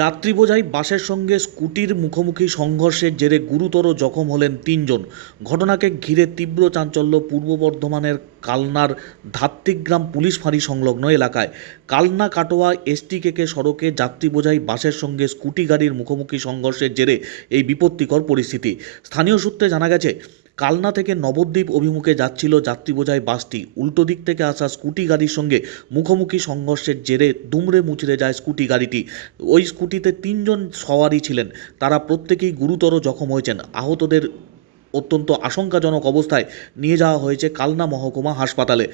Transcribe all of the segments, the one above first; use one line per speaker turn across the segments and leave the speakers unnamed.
যাত্রী বোঝাই বাসের সঙ্গে স্কুটির মুখোমুখি সংঘর্ষের জেরে গুরুতর জখম হলেন তিনজন। ঘটনাকে ঘিরে তীব্র চাঞ্চল্য পূর্ব বর্ধমানের কালনার ধাত্রিগ্রাম পুলিশ ফাঁড়ি সংলগ্ন এলাকায়। কালনা কাটোয়া এসটিকেকে সড়কে যাত্রী বোঝাই বাসের সঙ্গে স্কুটি গাড়ির মুখোমুখি সংঘর্ষের জেরে এই বিপত্তিকর পরিস্থিতি। স্থানীয় সূত্রে জানা গেছে কালনা থেকে নবদ্বীপ অভিমুখে যাচ্ছিল যাত্রী বোঝাই বাসটি। উল্টো দিক থেকে আসা স্কুটি গাড়ির সঙ্গে মুখোমুখি সংঘর্ষের জেরে দুমড়ে মুচড়ে যায় স্কুটি গাড়িটি। ওই স্কুটিতে তিনজন সওয়ারি ছিলেন। তারা প্রত্যেকেই গুরুতর জখম হয়েছেন। আহতদের অত্যন্ত আশঙ্কাজনক অবস্থায় নিয়ে যাওয়া হয়েছে কালনা মহকুমা হাসপাতালে।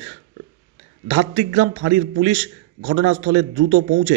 ধাত্রিগ্রাম ফাঁড়ির পুলিশ ঘটনাস্থলে দ্রুত পৌঁছে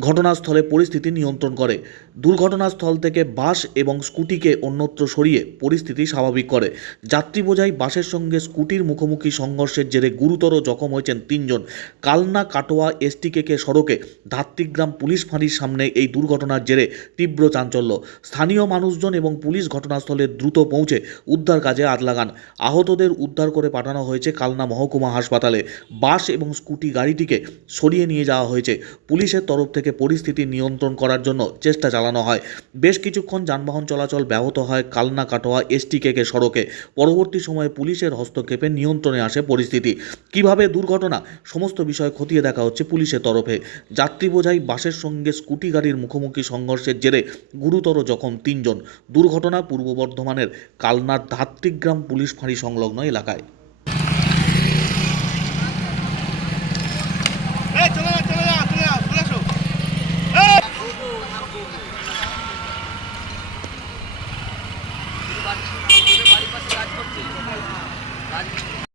ঘটনাস্থলে পরিস্থিতি নিয়ন্ত্রণ করে। দুর্ঘটনাস্থল থেকে বাস এবং স্কুটিকে অন্যত্র সরিয়ে পরিস্থিতি স্বাভাবিক করে। যাত্রী বোঝাই বাসের সঙ্গে স্কুটির মুখোমুখি সংঘর্ষের জেরে গুরুতর জখম হয়েছেন তিনজন। কালনা কাটোয়া এসটিকেকে সড়কে ধাত্রিগ্রাম পুলিশ ফাঁড়ির সামনে এই দুর্ঘটনার জেরে তীব্র চাঞ্চল্য। স্থানীয় মানুষজন এবং পুলিশ ঘটনাস্থলে দ্রুত পৌঁছে উদ্ধার কাজে হাত লাগান। আহতদের উদ্ধার করে পাঠানো হয়েছে কালনা মহকুমা হাসপাতালে। বাস এবং স্কুটি গাড়িটিকে সরিয়ে নিয়ে যাওয়া হয়েছে। পুলিশের তরফ থেকে পরিস্থিতি নিয়ন্ত্রণ করার জন্য চেষ্টা চালানো হয়। বেশ কিছুক্ষণ যানবাহন চলাচল ব্যাহত হয় কালনা কাটোয়া এসটিকেকে সড়কে। পরবর্তী সময়ে পুলিশের হস্তক্ষেপে নিয়ন্ত্রণে আসে পরিস্থিতি। কীভাবে দুর্ঘটনা? সমস্ত বিষয় খতিয়ে দেখা হচ্ছে পুলিশের তরফে। যাত্রী বোঝাই বাসের সঙ্গে স্কুটি গাড়ির মুখোমুখি সংঘর্ষের জেরে গুরুতর জখম তিনজন। দুর্ঘটনা পূর্ব বর্ধমানের কালনার ধাত্রিগ্রাম পুলিশ ফাঁড়ি সংলগ্ন এলাকায়। রাজনীতি